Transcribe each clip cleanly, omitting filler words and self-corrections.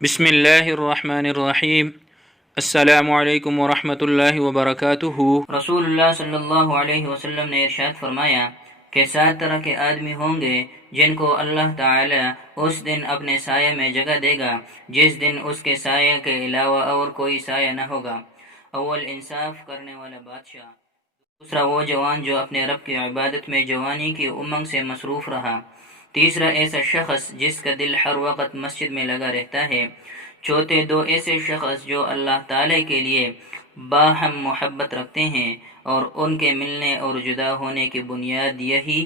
بسم اللہ الرحمن الرحیم۔ السلام علیکم ورحمۃ اللہ وبرکاتہ۔ رسول اللہ صلی اللہ علیہ وسلم نے ارشاد فرمایا کہ 7 طرح کے آدمی ہوں گے جن کو اللہ تعالی اس دن اپنے سایہ میں جگہ دے گا جس دن اس کے سایہ کے علاوہ اور کوئی سایہ نہ ہوگا۔ اول، انصاف کرنے والا بادشاہ۔ دوسرا، وہ جوان جو اپنے رب کی عبادت میں جوانی کی امنگ سے مصروف رہا۔ تیسرا، ایسا شخص جس کا دل ہر وقت مسجد میں لگا رہتا ہے۔ چوتھے، 2 ایسے شخص جو اللہ تعالی کے لیے باہم محبت رکھتے ہیں اور ان کے ملنے اور جدا ہونے کی بنیاد یہی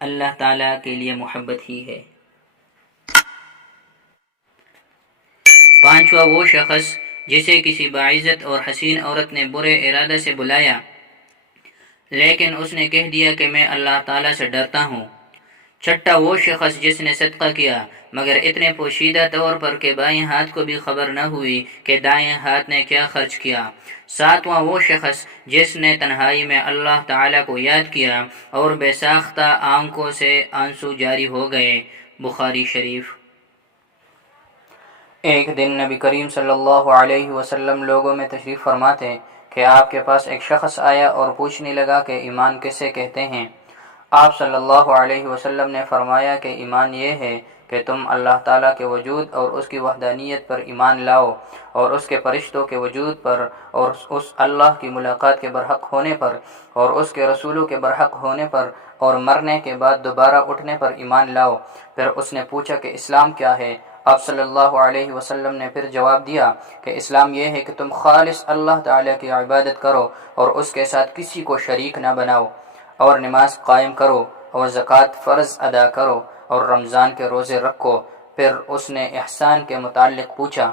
اللہ تعالی کے لیے محبت ہی ہے۔ پانچواں، وہ شخص جسے کسی باعزت اور حسین عورت نے برے ارادے سے بلایا لیکن اس نے کہہ دیا کہ میں اللہ تعالی سے ڈرتا ہوں۔ چھٹا، وہ شخص جس نے صدقہ کیا مگر اتنے پوشیدہ طور پر کہ بائیں ہاتھ کو بھی خبر نہ ہوئی کہ دائیں ہاتھ نے کیا خرچ کیا۔ ساتواں، وہ شخص جس نے تنہائی میں اللہ تعالی کو یاد کیا اور بے ساختہ آنکھوں سے آنسو جاری ہو گئے۔ بخاری شریف۔ ایک دن نبی کریم صلی اللہ علیہ وسلم لوگوں میں تشریف فرما تھے کہ آپ کے پاس ایک شخص آیا اور پوچھنے لگا کہ ایمان کسے کہتے ہیں؟ آپ صلی اللہ علیہ وسلم نے فرمایا کہ ایمان یہ ہے کہ تم اللہ تعالیٰ کے وجود اور اس کی وحدانیت پر ایمان لاؤ اور اس کے فرشتوں کے وجود پر اور اس اللہ کی ملاقات کے برحق ہونے پر اور اس کے رسولوں کے برحق ہونے پر اور مرنے کے بعد دوبارہ اٹھنے پر ایمان لاؤ۔ پھر اس نے پوچھا کہ اسلام کیا ہے؟ آپ صلی اللہ علیہ وسلم نے پھر جواب دیا کہ اسلام یہ ہے کہ تم خالص اللہ تعالیٰ کی عبادت کرو اور اس کے ساتھ کسی کو شریک نہ بناؤ، اور نماز قائم کرو اور زکوٰۃ فرض ادا کرو اور رمضان کے روزے رکھو۔ پھر اس نے احسان کے متعلق پوچھا۔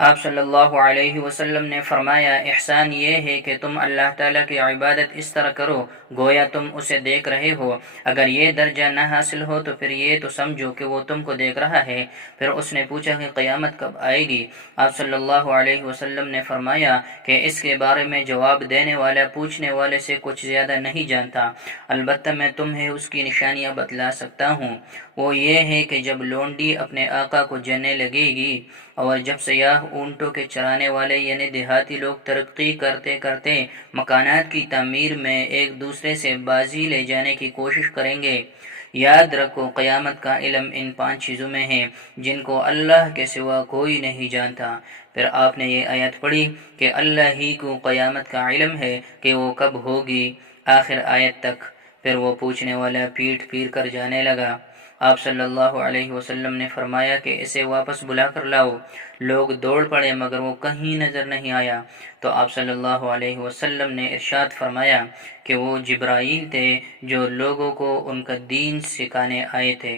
آپ صلی اللہ علیہ وسلم نے فرمایا، احسان یہ ہے کہ تم اللہ تعالیٰ کی عبادت اس طرح کرو گویا تم اسے دیکھ رہے ہو۔ اگر یہ درجہ نہ حاصل ہو تو پھر یہ تو سمجھو کہ وہ تم کو دیکھ رہا ہے۔ پھر اس نے پوچھا کہ قیامت کب آئے گی؟ آپ صلی اللہ علیہ وسلم نے فرمایا کہ اس کے بارے میں جواب دینے والا پوچھنے والے سے کچھ زیادہ نہیں جانتا، البتہ میں تمہیں اس کی نشانیاں بتلا سکتا ہوں۔ وہ یہ ہے کہ جب لونڈی اپنے آقا کو جانے لگے گی اور جب سیاح اونٹوں کے چرانے والے یعنی دیہاتی لوگ ترقی کرتے کرتے مکانات کی تعمیر میں ایک دوسرے سے بازی لے جانے کی کوشش کریں گے۔ یاد رکھو، قیامت کا علم ان 5 چیزوں میں ہے جن کو اللہ کے سوا کوئی نہیں جانتا۔ پھر آپ نے یہ آیت پڑھی کہ اللہ ہی کو قیامت کا علم ہے کہ وہ کب ہوگی، آخر آیت تک۔ پھر وہ پوچھنے والا پیٹ پھیر کر جانے لگا۔ آپ صلی اللہ علیہ وسلم نے فرمایا کہ اسے واپس بلا کر لاؤ۔ لوگ دوڑ پڑے مگر وہ کہیں نظر نہیں آیا، تو آپ صلی اللہ علیہ وسلم نے ارشاد فرمایا کہ وہ جبرائیل تھے جو لوگوں کو ان کا دین سکھانے آئے تھے۔